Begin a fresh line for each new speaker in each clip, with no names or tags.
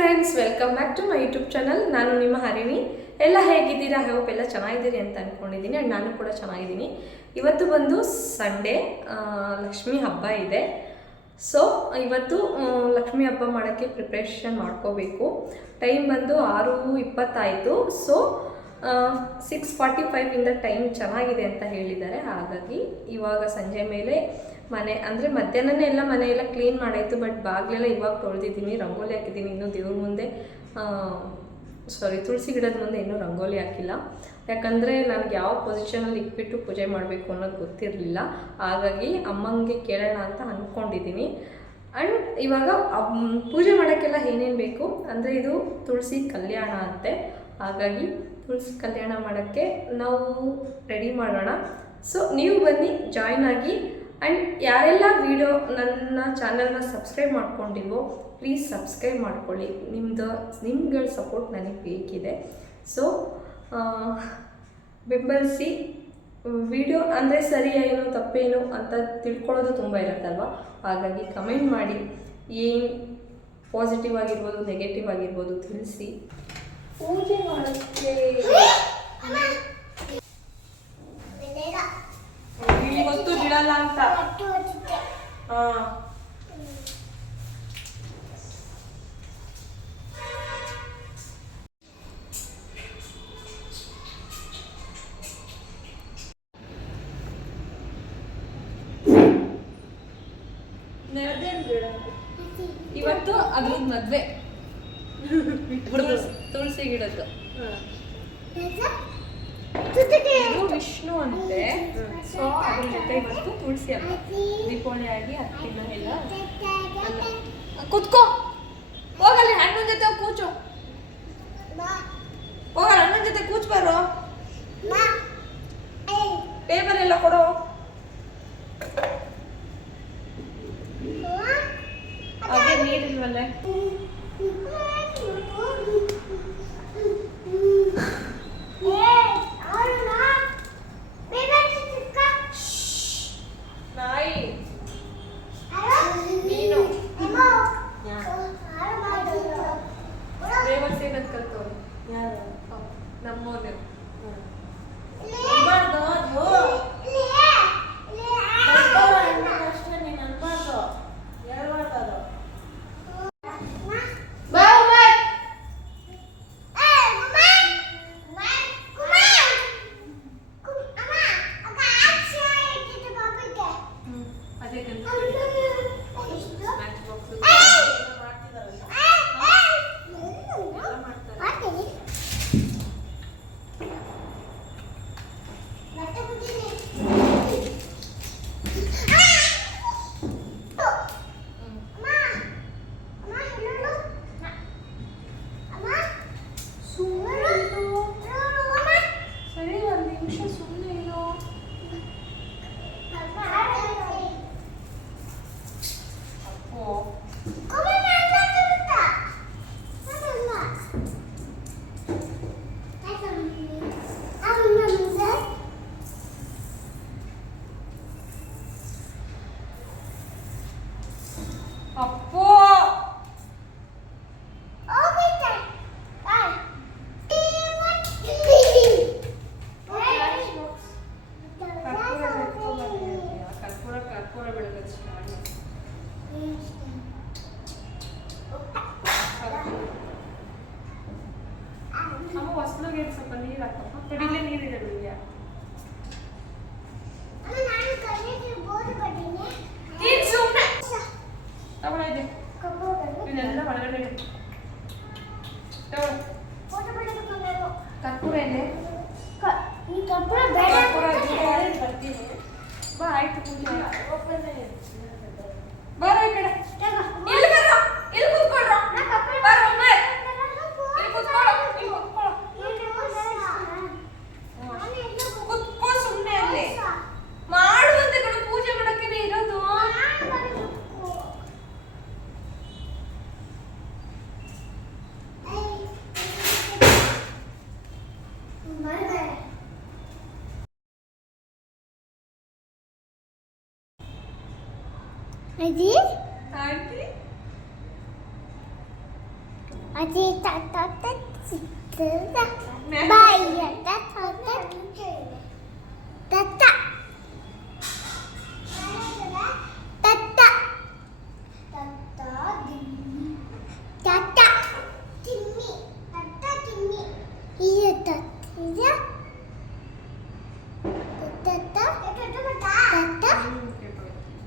Friends welcome back to my YouTube channel ನಾನು ನಿಮ್ಮ ಹರಿಣಿ. ಎಲ್ಲ ಹೇಗಿದ್ದೀರಾ? ಹೋಪ್ ಎಲ್ಲ ಚೆನ್ನಾಗಿದ್ದೀರಿ ಅಂತ ಅಂದ್ಕೊಂಡಿದ್ದೀನಿ ಆ್ಯಂಡ್ ನಾನು ಕೂಡ ಚೆನ್ನಾಗಿದ್ದೀನಿ. ಇವತ್ತು ಬಂದು ಸಂಡೇ ಲಕ್ಷ್ಮಿ ಹಬ್ಬ ಇದೆ. ಸೊ ಇವತ್ತು ಲಕ್ಷ್ಮಿ ಹಬ್ಬ ಮಾಡೋಕ್ಕೆ ಪ್ರಿಪ್ರೇಷನ್ ಮಾಡ್ಕೋಬೇಕು. ಟೈಮ್ ಬಂದು ಆರು ಇಪ್ಪತ್ತಾಯಿತು. ಸೊ ಸಿಕ್ಸ್ ಫಾರ್ಟಿ ಫೈವಿಂದ ಟೈಮ್ ಚೆನ್ನಾಗಿದೆ ಅಂತ ಹೇಳಿದ್ದಾರೆ. ಹಾಗಾಗಿ, ಇವಾಗ ಸಂಜೆ ಮೇಲೆ ಮನೆ, ಅಂದರೆ ಮಧ್ಯಾಹ್ನನೇ ಎಲ್ಲ ಮನೆ ಎಲ್ಲ ಕ್ಲೀನ್ ಮಾಡಾಯಿತು ಬಟ್ ಬಾಗಿಲೆಲ್ಲ ಇವಾಗ ತೊಳೆದಿದ್ದೀನಿ, ರಂಗೋಲಿ ಹಾಕಿದ್ದೀನಿ ಇನ್ನೂ ದೇವ್ರ ಮುಂದೆ. ಸಾರಿ ತುಳಸಿ ಗಿಡದ ಮುಂದೆ ಇನ್ನೂ ರಂಗೋಲಿ ಹಾಕಿಲ್ಲ. ಯಾಕಂದರೆ ನನಗೆ ಯಾವ ಪೊಸಿಷನಲ್ಲಿ ಇಕ್ಬಿಟ್ಟು ಪೂಜೆ ಮಾಡಬೇಕು ಅನ್ನೋದು ಗೊತ್ತಿರಲಿಲ್ಲ. ಹಾಗಾಗಿ ಅಮ್ಮಂಗೆ ಕೇಳೋಣ ಅಂತ ಅಂದ್ಕೊಂಡಿದ್ದೀನಿ ಆ್ಯಂಡ್ ಇವಾಗ ಪೂಜೆ ಮಾಡೋಕ್ಕೆಲ್ಲ ಏನೇನು ಬೇಕು? ಅಂದರೆ ಇದು ತುಳಸಿ ಕಲ್ಯಾಣ ಅಂತೆ. ಹಾಗಾಗಿ ತುಳಸಿ ಕಲ್ಯಾಣ ಮಾಡೋಕ್ಕೆ ನಾವು ರೆಡಿ ಮಾಡೋಣ. ಸೊ ನೀವು ಬನ್ನಿ ಜಾಯ್ನ್ ಆಗಿ. ಆ್ಯಂಡ್ ಯಾರೆಲ್ಲ ವಿಡಿಯೋ ನನ್ನ ಚಾನಲ್ನ ಸಬ್ಸ್ಕ್ರೈಬ್ ಮಾಡ್ಕೊಂಡಿವೋ ಪ್ಲೀಸ್ ಸಬ್ಸ್ಕ್ರೈಬ್ ಮಾಡ್ಕೊಳ್ಳಿ. ನಿಮ್ಮದು ನಿಮ್ಗಳ ಸಪೋರ್ಟ್ ನನಗೆ ಬೇಕಿದೆ. ಸೊ ಬೆಂಬಲಿಸಿ ವಿಡಿಯೋ ಅಂದರೆ ಸರಿ ಏನು ತಪ್ಪೇನು ಅಂತ ತಿಳ್ಕೊಳ್ಳೋದು ತುಂಬ ಇರುತ್ತಲ್ವ? ಹಾಗಾಗಿ ಕಮೆಂಟ್ ಮಾಡಿ. ಏನು ಪಾಸಿಟಿವ್ ಆಗಿರ್ಬೋದು ನೆಗೆಟಿವ್ ಆಗಿರ್ಬೋದು ತಿಳಿಸಿ. ಪೂಜೆ ಇವತ್ತು ಬಿಡಲ್ಲ ಅಂತ. ಹಾಂ. ಇವತ್ತು ಅದ್ರದ್ದು ಮದ್ವೆ ತುಳಸಿ- ತುಳಸಿ ಗಿಡದ್ದು ಇದು ವಿಷ್ಣು ಅಂತೆ ಸೊ ಅದ್ರ ಜೊತೆ ಇವತ್ತು ತುಳಸಿ ಹಬ್ಬ ದೀಪಾವಳಿ ಆಗಿ ಹತ್ತು ದಿನ ಎಲ್ಲ ಕುತ್ಕೋ. ಹೋಗಲ್ಲಿ ಅಣ್ಣನ ಜೊತೆ ಹೋಗ್ ಕೂಚು. ಹೋಗಲ್ಲ ಅಣ್ಣನ ಜೊತೆ ಕೂಚ್ ಬರೋ ಟೇಬಲ್ ಎಲ್ಲ ಕೊಡೋ. ಅದೇ ನೀರಿಲ್ವಲ್ಲೇ? ಇದೆಲ್ಲ ಒಳಗಡೆ ಇದೆ. ತಗೊಳು. ಕರ್ಪೂರ ಎಲೆ
ಕರ್ಪೂರ ಬೇಡ
ಕರ್ಪೂರ ಇದೆ. ಬಾ ಆಯ್ತು ಪೂಜೆ
아직 따뜻 뜨다 마이야 따뜻 따뜻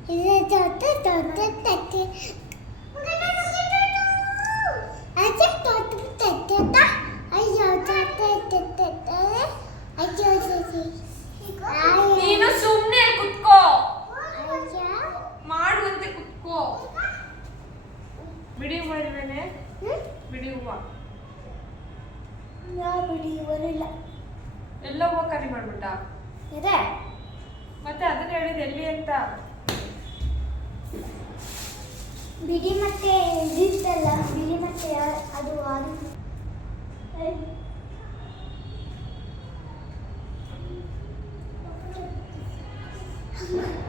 이제 저때 저때 때때
ನೀನು ಸುಮ್ಮನೆ ಕುತ್ಕೋ. ಮಾಡುವಂತೆ ಕುತ್ಕೋ. ಬಿಡಿ ಮಾಡಿದ್ಮೇಲೆ ಬಿಡಿ ಹೂವ.
ಬಿಡಿ ಬರಲಿಲ್ಲ
ಎಲ್ಲ ಹೂವ ಕರಿ ಮಾಡ್ಬಿಟ್ಟ?
ಇದೆ
ಮತ್ತೆ ಅದನ್ನ ಹೇಳಿದ ಎಲ್ಲಿ ಅಂತ?
ಬಿಡಿ ಮತ್ತೆ ಇದಿತ್ತಲ್ಲ ಬಿಡಿ ಮತ್ತೆ ಅದು ಅದು
Thank you.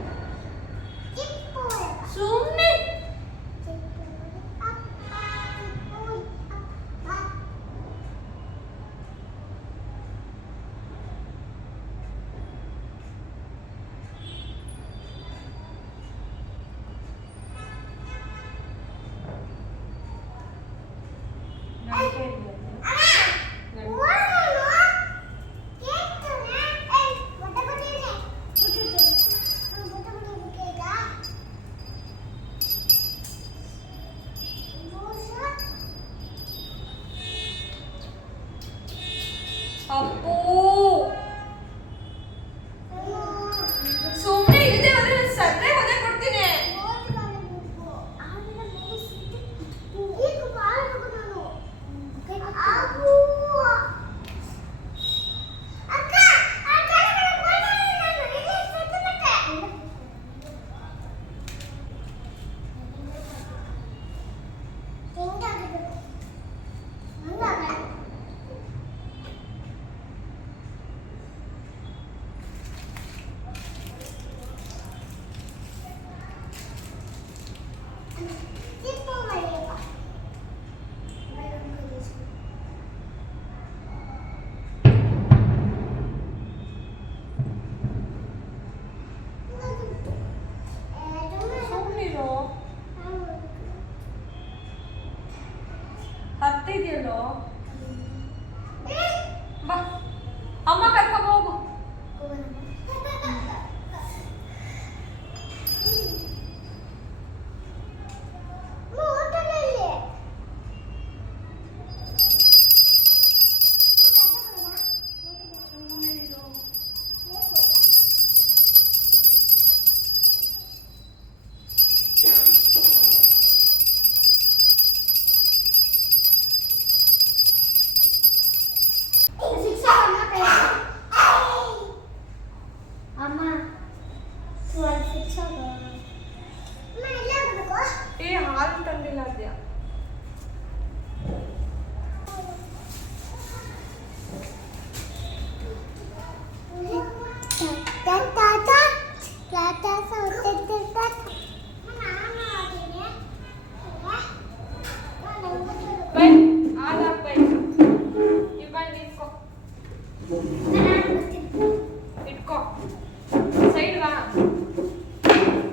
ಹತ್ತಿದೆಯಲ್ಲೋ ಬಾ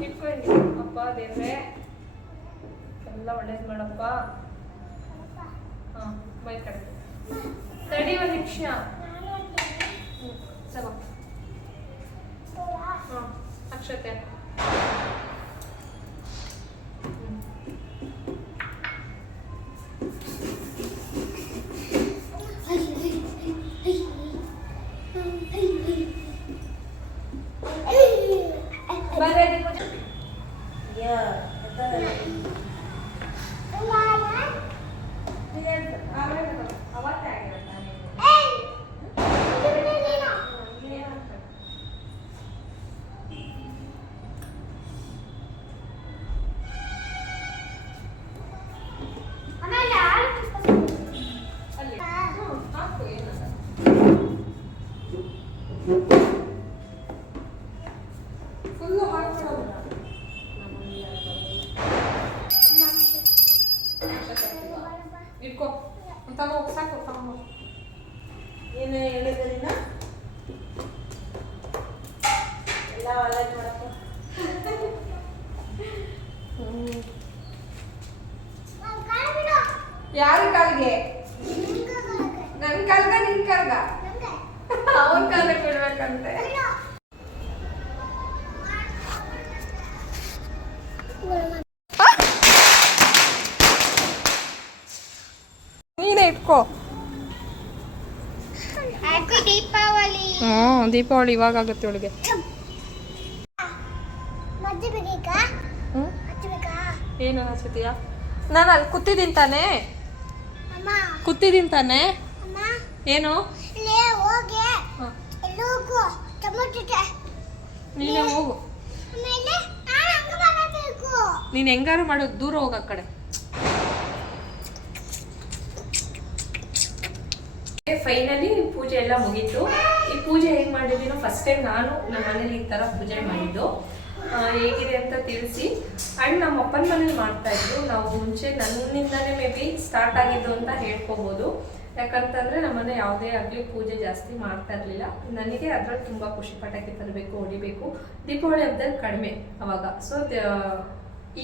ಇಟ್ಕೋ ಇಲ್ಲಿ. ಅಪ್ಪ, ದೇವ್ರೆ. ಎಲ್ಲ ಒಳ್ಳೇದು ಮಾಡಪ್ಪ. ಹಾಂ, ಬೈ ಕಡೆ. ತಡಿ ಒಂದು ನಿಮಿಷ. ಸಮ ಹಾಂ, ಅಕ್ಷತೆ. ಅಂತ ಹೋಗಿ ಸಾಕು ತಗೊಂಡು
ಏನು ಹೇಳಿದೆ ನೀನು? ಎಲ್ಲ ಒಳ್ಳೇದು ಮಾಡಪ್ಪ
ಯಾರ ಕಾಲಿಗೆ? ನನ್ ಕಾಲ್ಗ ನಿನ್ ಕಾಲ್ಗ? ಅವನ್ ಕಾಲಕ್ಕೆ ಬಿಡ್ಬೇಕಂತೆ
ದೀಪಾವಳಿ.
ಹ್ಞೂ ದೀಪಾವಳಿ ಇವಾಗ ಆಗುತ್ತೆ
ಅವಳಿಗೆ.
ಏನು ಅನ್ಸುತ್ತೀಯ ನಾನು ಅಲ್ಲಿ ಕೂತಿದ್ದೀನಿ ತಾನೆ.
ಅಮ್ಮ.
ಕೂತಿದ್ದೀನಿ ತಾನೇ. ಏನು? ನೀನು ಹೋಗಿ.
ನೀನೇ
ಹೆಂಗಾರು ಮಾಡೋದು ದೂರ ಹೋಗ ಕಡೆ. ಫೈನಲಿ ಪೂಜೆ ಎಲ್ಲ ಮುಗೀತು. ಈ ಪೂಜೆ ಹೇಗೆ ಮಾಡಿದ್ದೀನೋ ಫಸ್ಟ್ ಟೈಮ್ ನಾನು ನಮ್ಮ ಮನೇಲಿ ಈ ಥರ ಪೂಜೆ ಮಾಡಿದ್ದು. ಹೇಗಿದೆ ಅಂತ ತಿಳಿಸಿ. ಅಂಡ್ ನಮ್ಮ ಅಪ್ಪನ ಮನೇಲಿ ಮಾಡ್ತಾ ಇದ್ರು. ನಾವು ಮುಂಚೆ ನನ್ನಿಂದಾನೇ ಮೇ ಬಿ ಸ್ಟಾರ್ಟ್ ಆಗಿದ್ದು ಅಂತ ಹೇಳ್ಕೋಬಹುದು ಯಾಕಂತಂದ್ರೆ ನಮ್ಮನೆ ಯಾವುದೇ ಆಗಲಿ ಪೂಜೆ ಜಾಸ್ತಿ ಮಾಡ್ತಾ ಇರಲಿಲ್ಲ. ನನಗೆ ಅದ್ರಲ್ಲಿ ತುಂಬ ಖುಷಿ ಪಟಾಕಿ ತರಬೇಕು, ಹೊಡಿಬೇಕು. ದೀಪಾವಳಿ ಹಬ್ಬದಲ್ಲಿ ಕಡಿಮೆ ಅವಾಗ. ಸೊ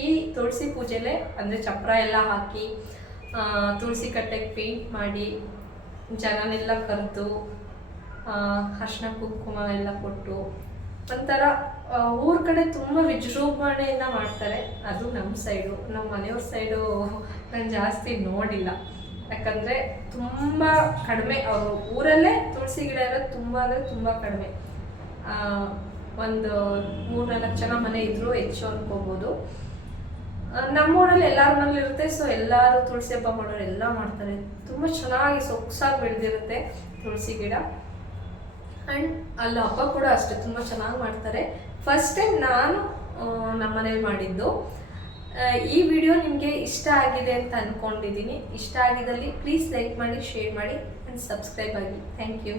ಈ ತುಳಸಿ ಪೂಜೆಲೆ ಅಂದರೆ ಚಪ್ರ ಎಲ್ಲ ಹಾಕಿ ತುಳಸಿ ಕಟ್ಟೆಗೆ ಪೇಂಟ್ ಮಾಡಿ ಜನನೆಲ್ಲ ಕರೆದು ಅರ್ಶಿನ ಕುಂಕುಮ ಎಲ್ಲ ಕೊಟ್ಟು, ಒಂಥರ ಊರ ಕಡೆ ತುಂಬ ವಿಜೃಂಭಣೆಯಿಂದ ಮಾಡ್ತಾರೆ. ಅದು ನಮ್ಮ ಸೈಡು ನಮ್ಮ ಮನೆಯವ್ರ ಸೈಡು ನಾನು ಜಾಸ್ತಿ ನೋಡಿಲ್ಲ. ಯಾಕಂದರೆ ತುಂಬ ಕಡಿಮೆ, ಅವರು ಊರಲ್ಲೇ ತುಳಸಿ ಗಿಡ ಇರೋದು ತುಂಬ ಅಂದರೆ ತುಂಬ ಕಡಿಮೆ. ಒಂದು ಮೂರ್ನಾಲ್ಕು ಜನ ಮನೆ ಇದ್ದರೂ ಹೆಚ್ಚು ಅನ್ಕೋಬೋದು ನಮ್ಮೂರಲ್ಲಿ ಎಲ್ಲಾರ ಮನೇಲಿ ಇರುತ್ತೆ ಸೊ ಎಲ್ಲರೂ ತುಳಸಿ ಹಬ್ಬ ಮಾಡೋರು ಎಲ್ಲ ಮಾಡ್ತಾರೆ. ತುಂಬ ಚೆನ್ನಾಗಿ ಸೊಗಸಾಗಿ ಬೆಳೆದಿರುತ್ತೆ ತುಳಸಿ ಗಿಡ. ಆ್ಯಂಡ್ ಅಲ್ಲಿ ಹಬ್ಬ ಕೂಡ ಅಷ್ಟೇ, ತುಂಬ ಚೆನ್ನಾಗಿ ಮಾಡ್ತಾರೆ. ಫಸ್ಟ್ ಟೈಮ್ ನಾನು ನಮ್ಮ ಮನೇಲಿ ಮಾಡಿದ್ದು. ಈ ವಿಡಿಯೋ ನಿಮಗೆ ಇಷ್ಟ ಆಗಿದೆ ಅಂತ ಅಂದ್ಕೊಂಡಿದ್ದೀನಿ ಇಷ್ಟ ಆಗಿದ್ದಲ್ಲಿ ಪ್ಲೀಸ್ ಲೈಕ್ ಮಾಡಿ ಶೇರ್ ಮಾಡಿ ಆ್ಯಂಡ್ ಸಬ್ಸ್ಕ್ರೈಬ್ ಆಗಿ. Thank you